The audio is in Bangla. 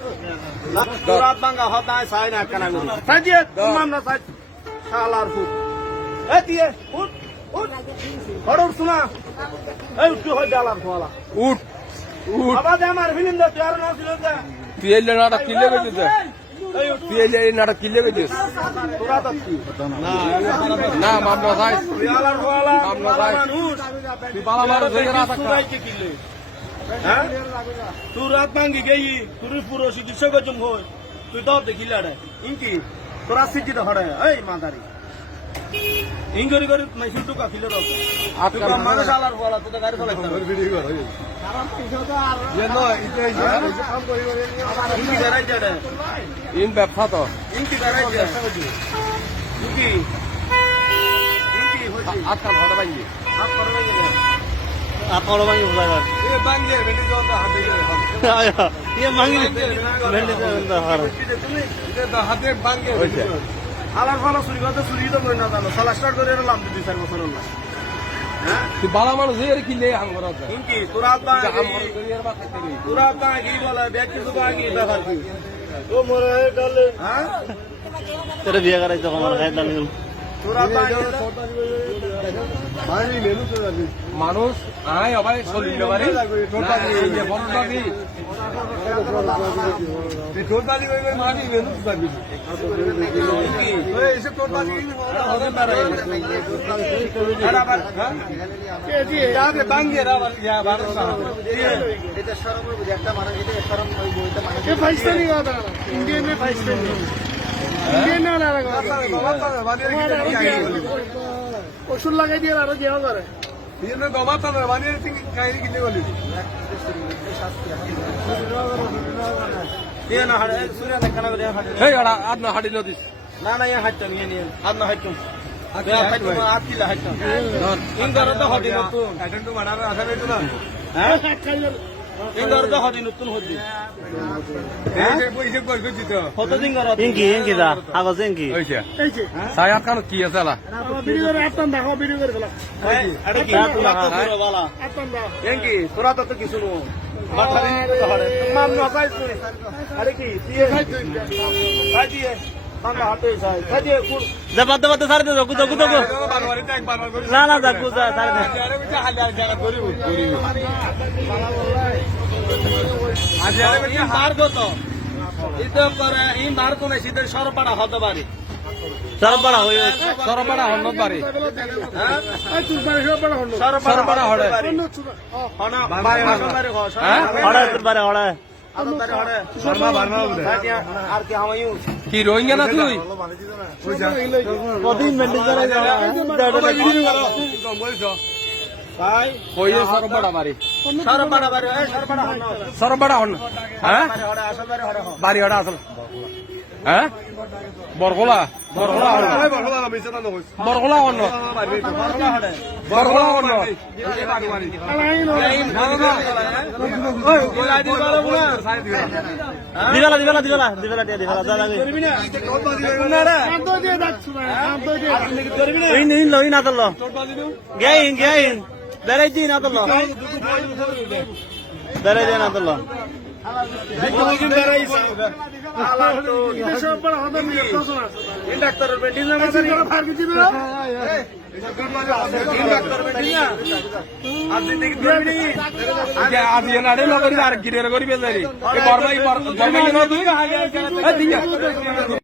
Surat bangga hotai saya nak kena guru. Saja, mana saja. Salar food. Dia, food. Harus suna. Tu hoy dalar soala. উঠ উঠ Apa dia mar film dah tiar na film dah. তুই এই নাটক কিলে গেছিস তুই এই নাটক কিলে গেছিস Surat tu. না মামলা ভাই Dalar soala. Amna bhai. তুই বালা মার হয়ে রাখা Surat ke kille. Hah? Surat mangi gei. Turi puro চিকিৎসা গজম হয়। তুই দাও দেখিলা রে। ইনকি তোরা সিটি দ হড়ে। এই মাদারি। ইনগরি গরি মাইসুল টুকা ফিলে দাও। আজকাল তুই মানুষ আলার বলা তুই গাড়ি চালাইতে ভিডিও কর। যে নয় ইতে কাম করি করে ইনকি গাড়ি যাড়ে। ইন ব্যবসা তো ইনকি গাড়ি যাড়ে। ইনকি হইছে। আজকাল ঘটা ভাঙ্গি হাত করে লাগে। আপড় ভাঙি বুঝাইবা। এ ভাঙে ভেন্ডি তো হাতে গেলে। আয়া এ ভাঙি ভেন্ডি তো হার। তুমি এটা হাতে ভাঙে হইছে। আলার ফালা চুরি করতে চুরি তো করে না জানো। সালা স্টার্ট করে এলাম 2-4 বছর হল। হ্যাঁ? তুই বালা মানুষ এর কিলে আঙ্গর আছে ইনকি তুরাত ভাঙি। আঙ্গর করিয়ার বাকি করি তুরাত ভাঙি বলে ব্যাগ কিছু ভাঙি ব্যাপার কি? ও মরে ডালে। হ্যাঁ? तेरे बिया करायचं मला काय चालेल তুরাত ভাঙি। মারি মেনু তো যাবি। মানুষ আয় অবাই চলিল পারে না এই যে বন্ধবাদী এই তোরবাজি কই কই মারি মেনু তো যাবি। এই এসে তোরবাজি হবে পারে। আরে আবার হ্যাঁ? কে দিয়ে যাবে ভাঙিয়ে রাবার ইয়া ভালো সাহেব। এটা শরমের বুঝি একটা মানে এটা শরম ওই বইটা মানে এ পাকিস্তানি কথা না ইন্ডিয়ান মে পাকিস্তানি ইন্ডিয়ান না লাগা বাবা বানিয়ে ওষুধ লাগাই দিয়ে আরো দেওয়া করে ইন্ডিয়ান বাবা তো বানিয়ে কাহিনী কিনে বলি দিয়ে না হাড়ে সুরা না কানা করে হাড়ে এই আড়া আদনা হাড়ি নদিস না না ইয়া হাড়টা নিয়ে আপনা হাড়টা আচ্ছা হাড়টা আতিলা হাড়টা ইনগার তো হদি নতুন আইডেন্ট তো মারার আশা রইতো না হ্যাঁ ইনগার তো হদি নতুন হদি হ্যাঁ পয়সা কই কই দিত কত দিন গর इंकी इंकी दा আগজ इंकी হইছে এইছে সায়াত কানো কি আছে লা ভিডিও করে আটন দেখো ভিডিও করে ফেলা আরে কি পুরো বালা আটন দাও এঙ্কি তোরা তো কিছু নো মাথারি তো হরে মাম ন কাই শুনে আরে কি দিয়ে খাই তুই খাই দিয়ে বাংলা হাতে যাই খাই দিয়ে जबा दबा तो सारे दो कुदो कुदो ना ना जा कुदा सारे दे মার কত এটা করে এই মার কোন সিদের সরপাড়া হতে পারে सर बड़ा होयो সরবড়া হন্নত বাড়ি হ্যাঁ সরবড়া হড়ে হনা ভাই হাসবারে ঘর হ্যাঁ हड़ा तर बारे हड़ा আদতারে হড়ে শর্মা বারমা বলে আর কি হামায়ু কি রোহিঙ্গা না তুই কদিন মেন্টেন করে ভাই কই সরবড়া বাড়ি সরপাড়া বারে সরপাড়া হনা সরবড়া হন হ্যাঁ হড়ে আসবারে হড়ে বাড়ি হড়া আসল হ্যাঁ বরগলা বরগলা হন বরগলা হন বরগলা হন दिवाला दिवाला दिवाला दिवाला दिया दिवाला जा लगे इन इन लो इन आता लो गया इन बेरे जी ना तो लो बेरे जी ना तो लो আজ এনারে লগরি আর গিরের করি বেজারি এ বরমাই বরমাই না তুই